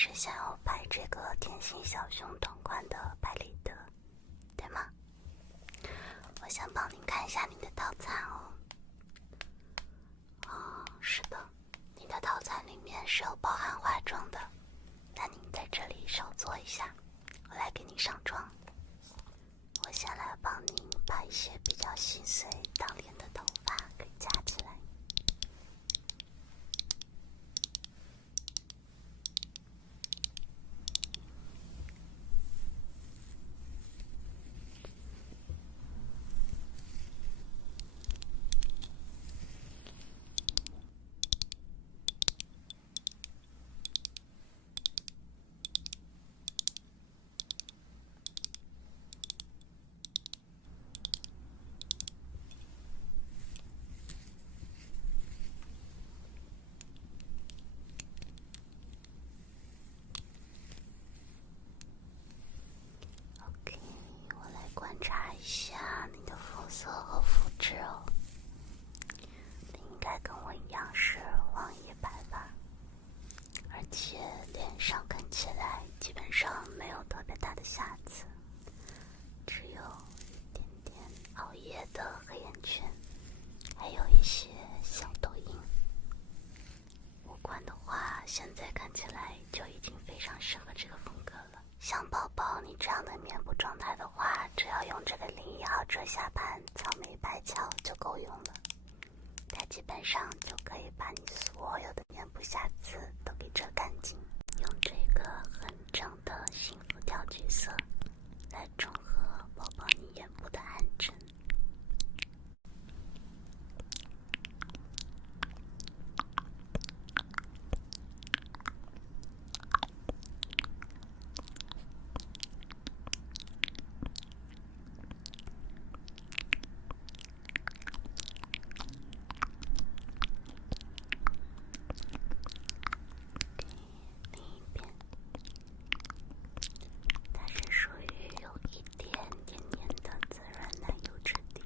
是想要拍这个甜心小熊短款的拍立得，对吗？我想帮您看一下您的套餐哦。是的，你的套餐里面是有包含化妆的，那您在这里稍坐一下，我来给您上妆。我先来帮您把一些比较细碎当脸的头发给夹起来。OK， 我来观察一下你的肤色和肤质哦。你应该跟我一样是黄叶白发，而且脸上看起来基本上没有特别大的瑕疵，只有一点点熬夜的黑眼圈，还有一些小痘印。五官的话，现在看起来就已经非常适合这个风格了。像宝宝你这样的面部状态的话，只要用这个01号遮瑕盘草莓白翘就够用了，它基本上就可以把你所有的面部瑕疵都给遮干净。用这个很正的幸福调橘色来中和宝宝你眼部的暗沉。另一边，它是属于有一点点黏的滋润奶油质地，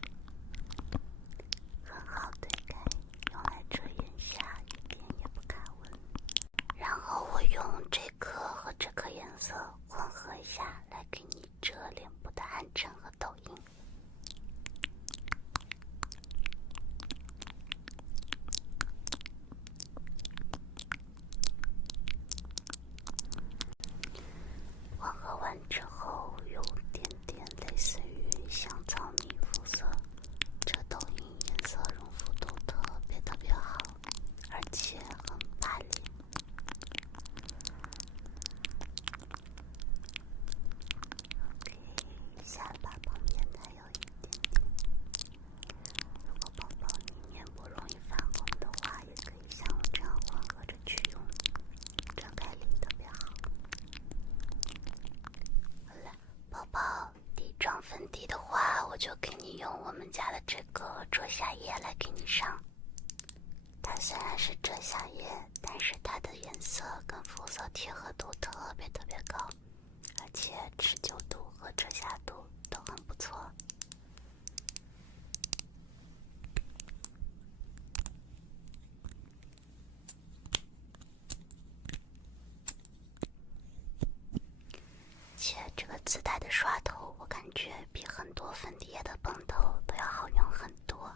很好对干，用来遮眼下一点也不卡纹。然后我用这颗和这颗颜色混合一下，来给你遮脸部的暗沉和痘印。混合完之后，有点点类似于香草米肤色，遮痘印颜色融肤度特别好，而且很拔脸。OK， 下巴旁边还有一点点。如果宝宝你面部容易泛红的话，也可以像我这样混合着去用，遮盖力特别好。好了，宝宝底妆粉底的话，我就给你用我们家的这个遮瑕液来给你上。它虽然是遮瑕液，但是它的颜色跟肤色贴合度特别高，而且持久度和遮瑕度都很不错。且这个自带的刷头，我感觉比很多粉底液的泵头都要好用很多。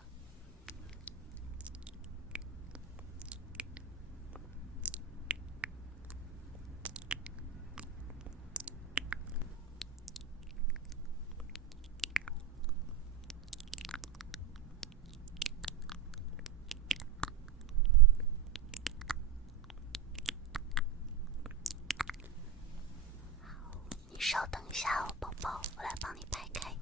你稍等一下哦，宝宝，我来帮你拍开。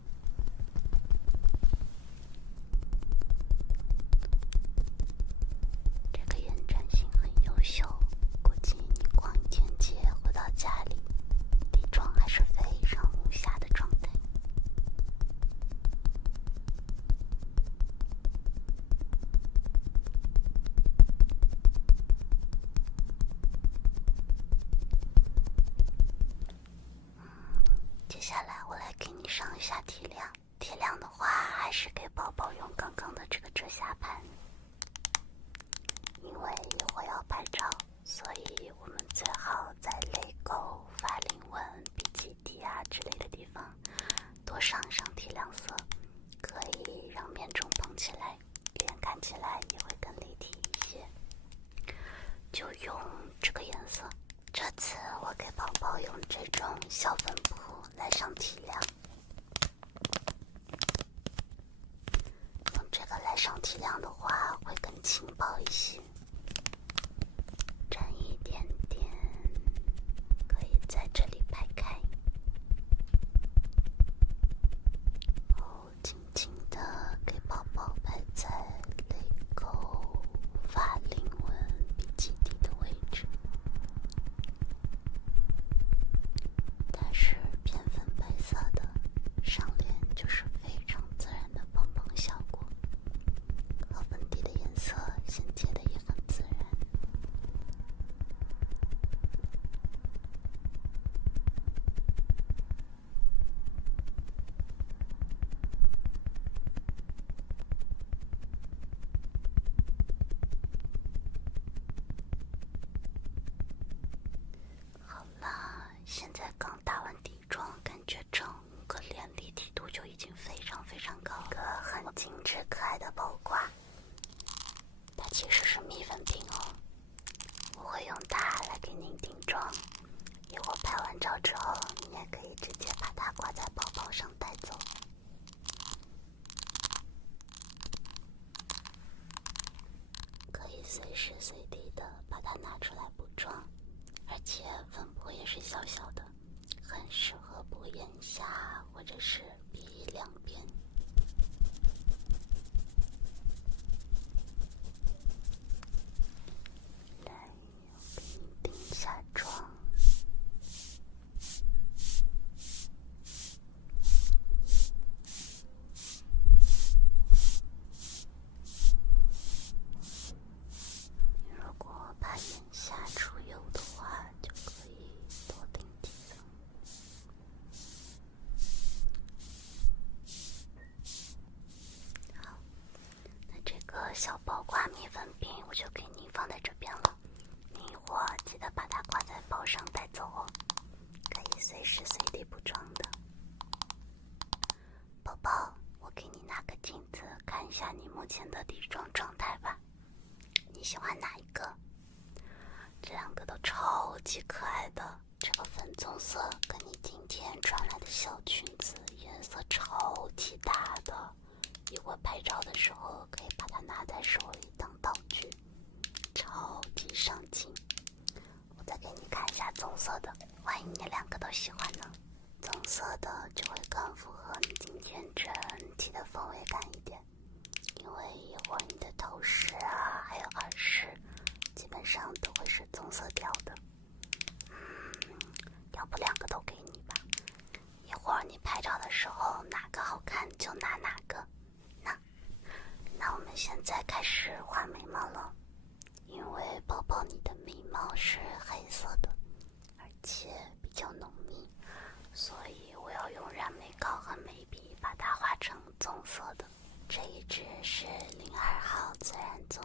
这个延展性很优秀，估计你逛一天街回到家里，底妆还是非常无瑕的状态。接下来我来给你上一下提亮，提亮的话还是给宝宝用刚刚的这个遮瑕盘，因为一会儿要拍照，所以我们最好在泪这次我给宝宝用这种小粉扑来上提亮，用这个来上提亮的话会更轻薄一些，沾一点点，可以在这里拍开，然后轻轻的给宝宝拍在泪沟、法令纹比基底的位置。它是偏粉白色的，上脸就是非常自然的蓬蓬效果，和粉底的颜色衔接的也很自然。好啦，现在刚打完底妆，感觉整个脸立体度就已经非常非常高了。一个很精致可爱的包挂，它其实是蜜粉饼哦，我会用它来给您定妆。一会儿拍完照之后，你也可以直接把它挂在包包上带走。可以随时随地的把它拿出来补妆，而且粉扑也是小小的，很适合补眼下或者是鼻翼两边。来，我给你定一下妆。如果怕眼下出油的话，就可以多定几层。好，那这个小包挂蜜粉饼我就给您放在这边了，您一会儿记得把它挂在包上带走哦，可以随时随地补妆的。宝宝，我给你拿个镜子看一下你目前的底妆状态吧，你喜欢哪一个？这两个都超级可爱的，这个粉棕色跟你今天穿来的小裙子颜色超级搭的，一会儿拍照的时候可以把它拿在手里当道具，超级上镜。我再给你看一下棕色的，万一你两个都喜欢呢？棕色的就会更符合你今天整体的氛围感一点，因为一会儿你的头饰啊还有耳饰基本上都会是棕色调的。要不两个都给你吧，一会儿你拍照的时候哪个好看就拿哪个。那我们现在开始画眉毛了，因为宝宝你的眉毛是黑色的，而且比较浓密，所以我要用染眉膏和眉笔把它画成棕色的。这一支是02号自然棕，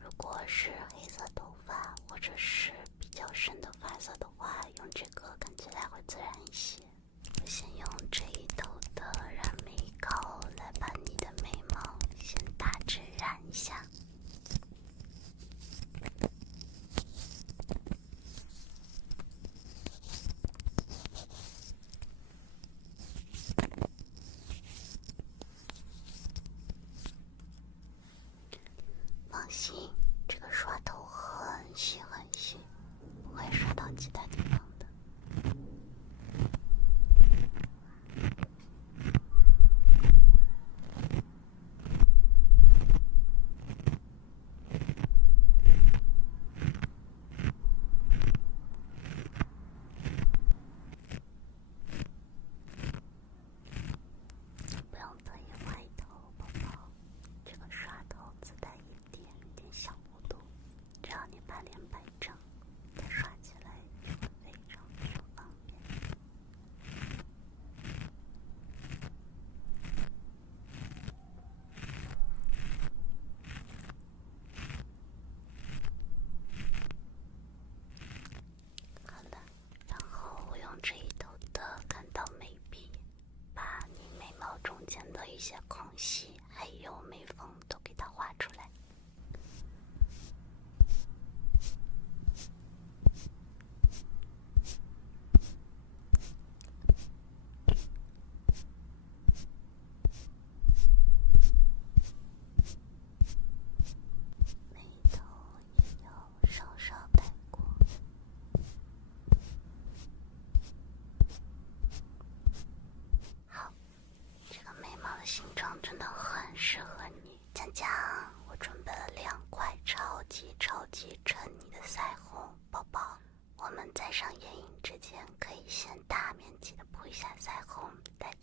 如果是黑色头发或者是比较深的发色的话，用这个看起来会自然一些。我先用这一头的染眉膏来把你的眉毛先大致染一下。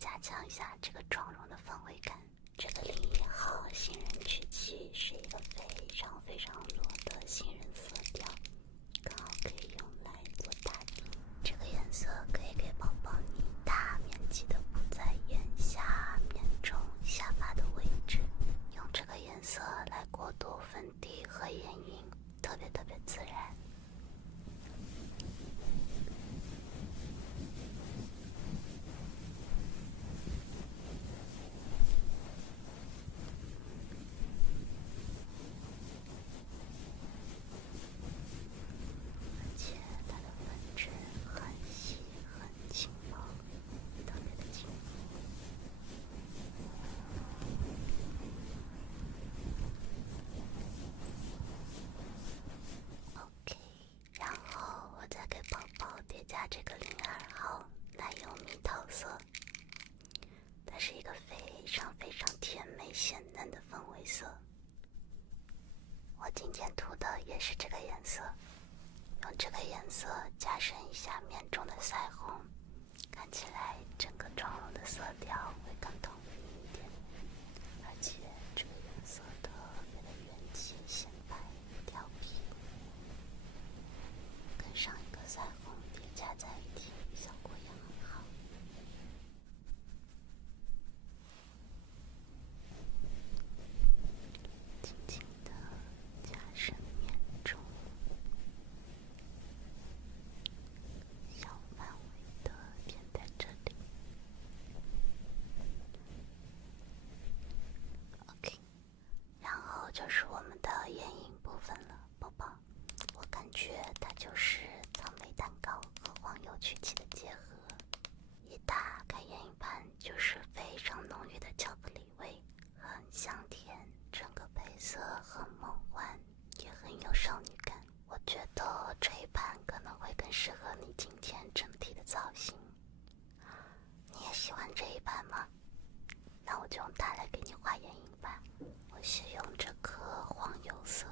加强一下这个妆容的氛围感。这个01号杏仁曲奇是一个非常非常裸的杏仁色调，刚好可以用来做打底。这个颜色可以给宝宝你大面积的补在眼下、面中、下巴的位置，用这个颜色来过渡粉底和眼影，特别特别自然。而且它的粉质很细很轻薄，特别的轻。OK， 然后我再给宝宝叠加这个02号奶油蜜桃色，它是一个非常非常甜美鲜嫩的氛围色。我今天涂的也是这个颜色，用这个颜色加深一下面中的腮红，看起来整个妆容的色调会更统一一点。而且这个颜色特别的元气显白调皮，跟上一个腮红叠加在一起，效果也很好。轻轻的加深面中，小范围的点在这里。OK， 然后就是我们的眼影部分了，宝宝。我感觉它就是草莓蛋糕和黄油曲奇的结合。一打开眼影盘就是非常浓郁的巧克力味，很香甜，整个配色很梦幻，也很有少女感。我觉得这一盘可能会更适合你今天整体的造型。你也喜欢这一盘吗？那我就用它来给你画眼影吧。我是用这颗黄油色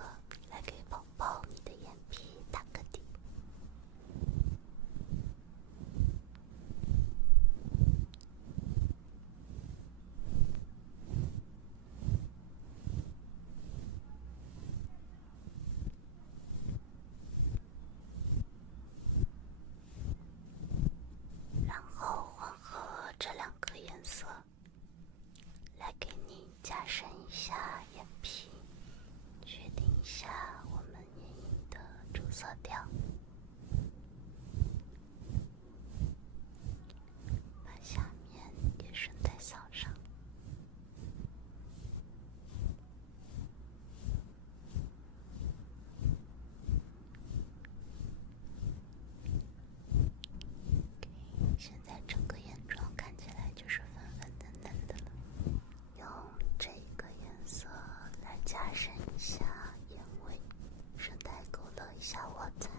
来给宝宝你的眼皮打个底。然后混合这两个颜色，来给你加深一下眼皮，确定一下我们眼影的主色调。把下面也顺带扫上。现在整个眼妆看起来就是粉粉嫩嫩的了。用这个颜色来加深一下眼尾，顺带勾勒一下卧蚕。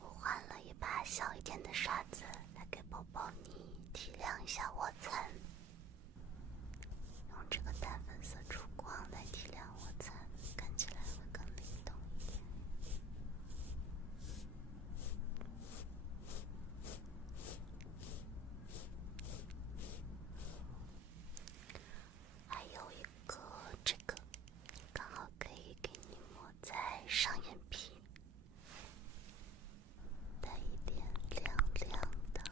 我换了一把小一点的刷子来给宝宝你提亮一下卧蚕，用这个淡粉色珠光来提亮卧蚕，看起来会更灵动一点。还有一个这个，刚好可以给你抹在上眼皮，带一点亮亮的，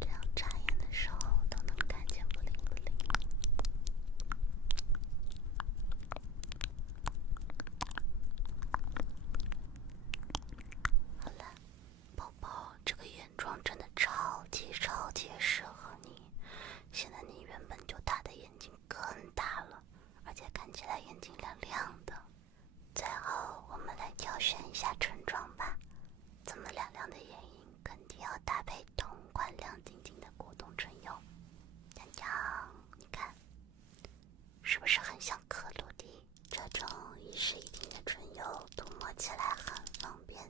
这样眨眼的时候都能看见不灵不灵。好了，宝宝，这个眼妆真的超级超级适合你。现在你原本就大的眼睛更大了，而且看起来眼睛亮亮的。最后我们来挑选一下唇妆吧。这么亮亮的眼影肯定要搭配同款亮晶晶的果冻唇釉。洋洋，你看是不是很像可露蒂？这种一室一厅的唇釉涂抹起来很方便，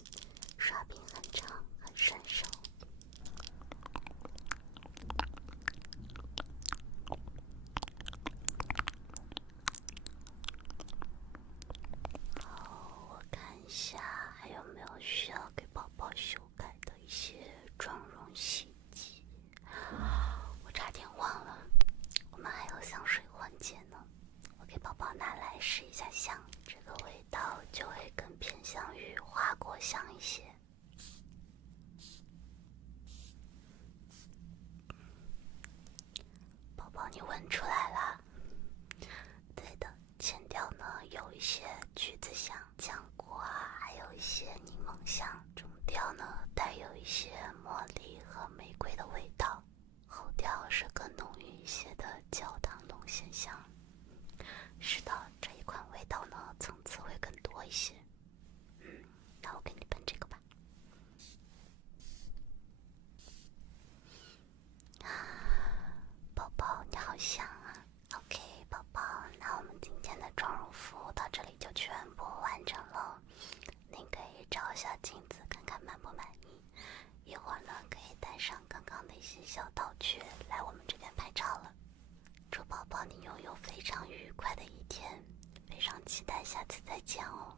来试一下香，这个味道就会更偏向于花果香一些。宝宝，你闻出来了？对的，前调呢有一些橘子香、浆果啊，还有一些柠檬香；中调呢带有一些茉莉和玫瑰的味道；后调是更浓郁一些的焦糖龙涎香。是的，这一款味道呢层次会更多一些。那我给你喷这个吧。宝宝你好香啊。 OK 宝宝，那我们今天的妆容服务到这里就全部完成了。您可以照一下镜子看看满不满意，一会儿呢可以带上刚刚的一些小道具来我们这边拍照了。祝宝宝你拥有非常愉快的一天，非常期待下次再见哦。